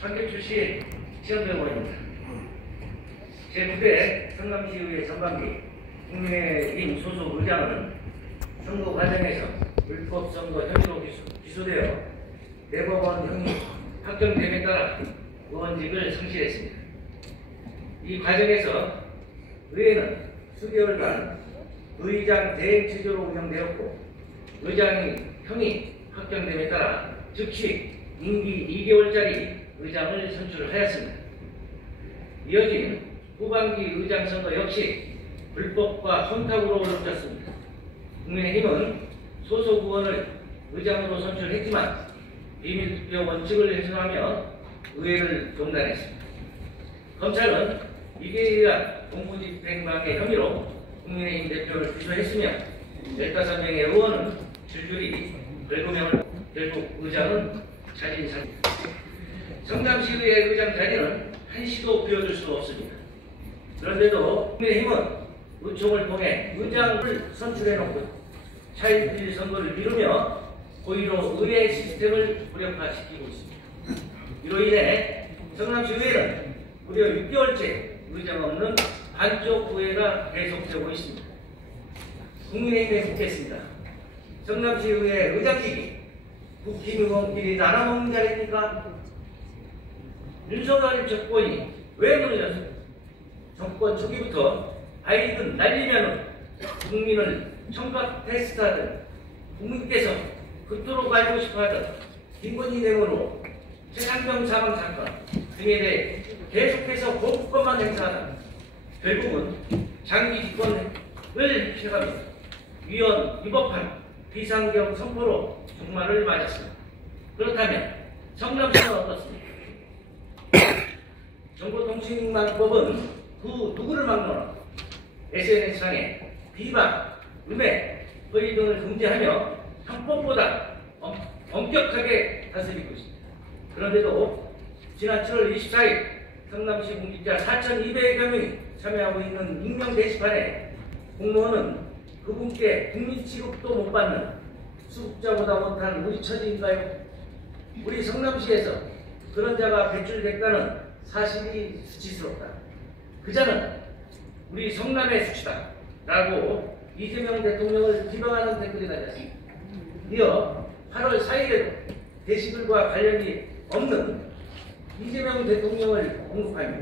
판교 출신 시험대원입니다. 제9대 성남시의회 전반기 국민의힘 소속 의장은 선거 과정에서 불법 선거 혐의로 기소되어 대법원 형이 확정됨에 따라 의원직을 상실했습니다. 이 과정에서 의회는 수개월간 의장 대행 체제로 운영되었고, 의장의 형이 확정됨에 따라 즉시 임기 2개월짜리 의장을 선출하였습니다. 이어진 후반기 의장 선거 역시 불법과 혼탁으로 이루어졌습니다. 국민의힘은 소속 의원을 의장으로 선출했지만 비밀투표 원칙을 훼손하며 의회를 중단했습니다. 검찰은 이에 의한 공무집행방해 혐의로 국민의힘 대표를 기소했으며 15명의 의원은 줄줄이 벌금형을 결국 의장은 자진상입니다. 성남시의회 의장 자리는 한시도 비워줄 수 없습니다. 그런데도 국민의힘은 의총을 통해 의장을 선출해놓고 차일피일 선거를 미루며 고의로 의회 시스템을 무력화시키고 있습니다. 이로 인해 성남시의회는 무려 6개월째 의장 없는 반쪽 의회가 계속되고 있습니다. 국민의힘에 묻겠습니다. 성남시의회 의장직이 국힘 의원끼리 나눠먹는 자리입니까? 윤석열 정권이 왜 무너졌습니까? 정권 초기부터 바이든 날리면 국민을 청각 테스트하듯 국민께서 그토록 알고 싶어하던 김건희 내용으로 최상병 사망 사건 등에 대해 계속해서 거부권만 행사하다 결국은 장기 집권을 피해가며 위헌 위법한 비상경 선포로 종말을 맞았습니다. 그렇다면 성남시는 어떻습니까? 정보통신망법은 그 누구를 막론하고 SNS상에 비방, 음해, 허위 등을 금지하며 형법보다 엄격하게 다스리고 있습니다. 그런데도 지난 7월 24일 성남시 공직자 4,200여 명이 참여하고 있는 익명 게시판에 공무원은 그분께 국민 취급도 못 받는 수급자보다 못한 우리 처지인가요? 우리 성남시에서 그런 자가 배출됐다는 사실이 수치스럽다. 그 자는 우리 성남의 수치다 라고 이재명 대통령을 비방하는 댓글이 달렸습니다. 이어 8월 4일에도 게시글과 관련이 없는 이재명 대통령을 언급하며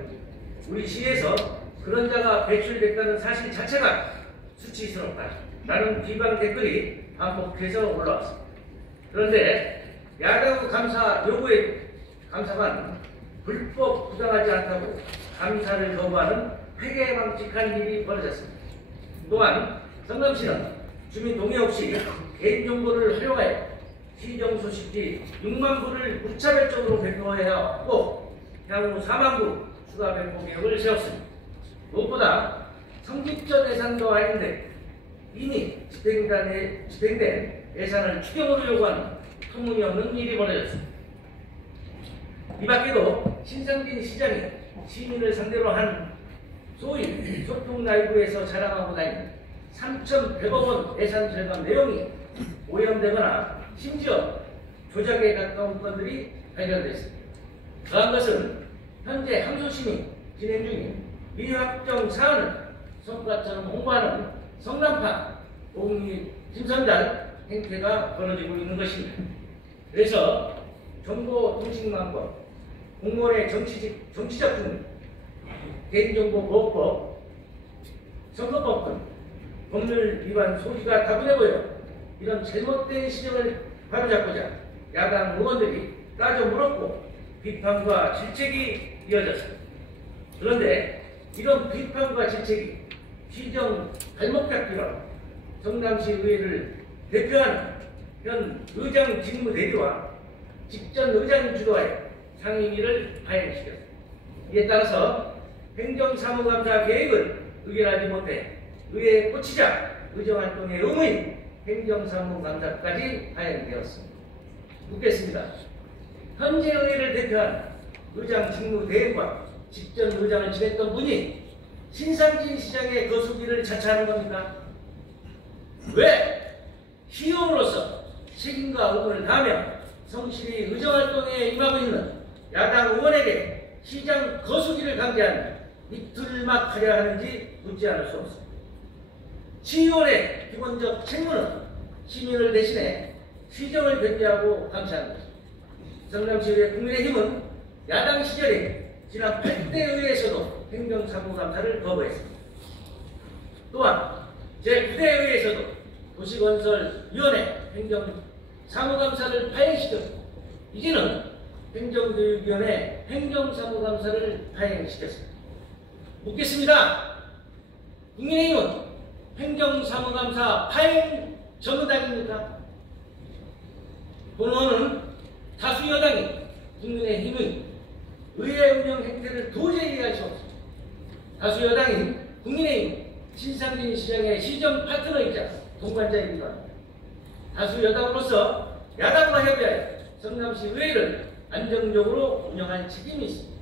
우리 시에서 그런 자가 배출됐다는 사실 자체가 수치스럽다 라는 비방 댓글이 반복해서 올라왔습니다. 그런데 야당 감사 요구에 감사만 불법 부당하지 않다고 감사를 거부하는 회개망측한 일이 벌어졌습니다. 또한 성남시는 주민 동의 없이 개인정보를 활용하여 시정소식지 6만 부를 무차별적으로 배포해야 하고 향후 4만 부 추가 배포 계획을 세웠습니다. 무엇보다 성직전 예산도 아닌데 이미 집행된 예산을 추경으로 요구하는 터무니없는 일이 벌어졌습니다. 이 밖에도 신상진 시장이 시민을 상대로 한 소위 소통 라이브에서 자랑하고 다니는 3,100억 원 예산 절감 내용이 오염되거나 심지어 조작에 가까운 건들이 발견됐습니다. 더한 것은 현재 항소심이 진행 중인 미확정 사안을 성과처럼 홍보하는 성남파 공익 김선달 행태가 벌어지고 있는 것입니다. 그래서 정보통신망법, 공무원의 정치적 중, 개인정보보호법, 선거법 등 법률 위반 소지가 다분해 보여 이런 잘못된 시정을 바로잡고자 야당 의원들이 따져 물었고 비판과 질책이 이어졌습니다. 그런데 이런 비판과 질책이 시정 발목 잡기로 성남시 의회를 대표하는 현 의장 직무 대리와 직전 의장 주도하여 상임위를 파행시켰습니다. 이에 따라서 행정사무감사 계획을 의결하지 못해 의회에 꽂히자 의정활동의 의무인 행정사무감사까지 파행되었습니다. 묻겠습니다. 현재 의회를 대표하는 의장 직무 대행과 직전 의장을 지냈던 분이 신상진 시장의 거수기를 자처하는 겁니까? 왜 시의원으로서 책임과 의무를 다하며 성실히 의정활동에 임하고 있는 야당 의원에게 시장 거수기를 강제하는 밑들막 하려 하는지 묻지 않을 수 없습니다. 시의원의 기본적 책무는 시민을 대신해 시정을 견제하고 감시하는 것입니다. 성남시의회 국민의힘은 야당 시절에 지난 8대 의회에서도 행정사무감사를 거부했습니다. 또한 제9대 의회에서도 도시건설위원회 행정사무감사를 파행시켰고 이제는 행정교육위원회 행정사무감사를 파행시켰습니다. 묻겠습니다. 국민의힘은 행정사무감사 파행 정의당입니까? 본원은 다수 여당이 국민의힘의 의회 운영 행태를 도저히 이해할 수 없습니다. 다수 여당인 국민의힘 신상진 시장의 시정 파트너이자 동반자이기도 합니다. 다수 여당으로서 야당과 협의하여 성남시 의회를 안정적으로 운영할 책임이 있습니다.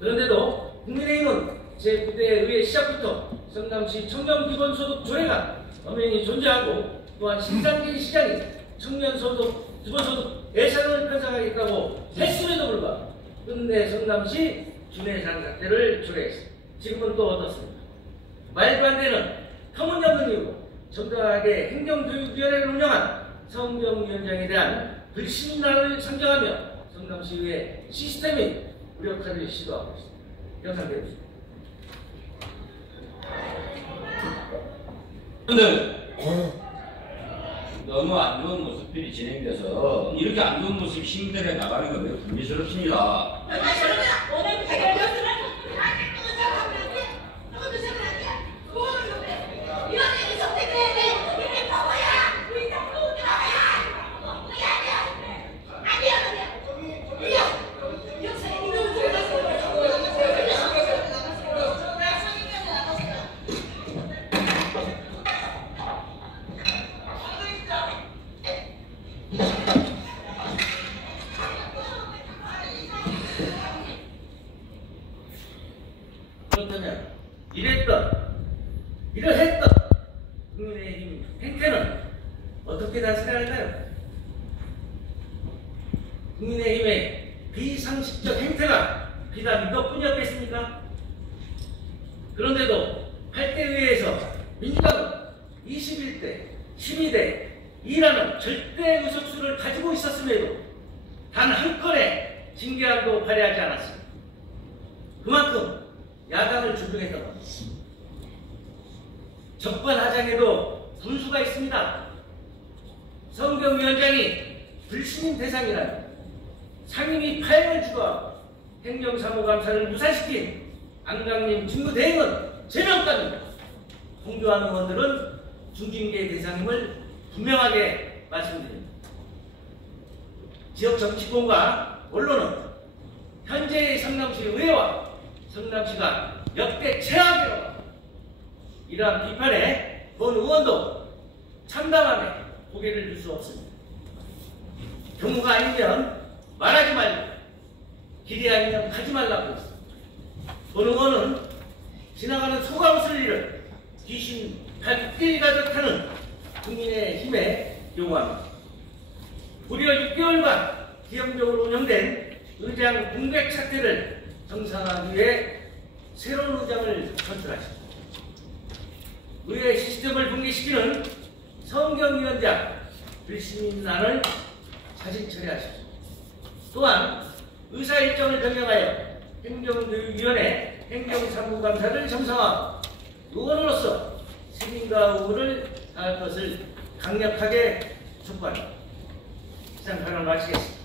그런데도 국민의힘은 제9대 의회 시작부터 성남시 청년기본소득 조례가 엄연히 존재하고 또한 신상진 시장이 청년소득 기본소득 예산을 편성하겠다고 했음에도 불구하고 끝내 성남시 준예산 사태를 초래했습니다. 지금은 또 어떻습니까? 말도 안 되는 터무니없는 이유로 정당하게 행정교육위원회를 운영한 성경위원장에 대한 불신난을 상정하며 성남시의회 시스템이 무력화를 시도하고 있습니다. 영상 배우십니다. 오늘 너무 안 좋은 모습들이 진행돼서 이렇게 안 좋은 모습 시민들에 나가는 건 매우 불미스럽습니다. 그렇다면 이러했던 국민의힘 행태는 어떻게 다스려야 할까요? 국민의힘의 비상식적 행태가 비단 이것뿐이었겠습니까? 그런데도 8대 의회에서 민주당은 21대, 12대 2라는 절대 의석수를 가지고 있었음에도 단 한 건의 징계안도 발의하지 않았습니다. 그만큼 야당을 주둔했던 겁니다. 적반하장에도 분수가 있습니다. 성경위원장이 불신임 대상이라는 상임위 파행을 주도하고 행정사무감사를 무산시킨 안강림 직무대행은 제명감입니다. 공조한 의원들은 중징계 대상임을 분명하게 말씀드립니다. 지역 정치권과 언론은 현재의 성남시 의회와 성남시가 역대 최악이라고 이러한 비판에 본 의원도 참담함에 고개를 들 수 없습니다. 경우가 아니면 말하지 말고 길이 아니면 가지 말라고 했습니다. 본 의원은 지나가는 소강슬리를 귀신 발길 가득하는 국민의힘에 요구합니다. 무려 6개월간 기형적으로 운영된 의장 공백 사태를 정상화하기 위해 새로운 의장을 선출하십니다. 의회 시스템을 붕괴시키는 성경위원장 불신임난을 자진 처리하십시오. 또한 의사 일정을 변경하여 행정교육위원회 행정사무감사를 정상화하고 의원으로서 책임과 의무를 다할 것을 강력하게 촉구합니다. 이상 발언을 마치겠습니다.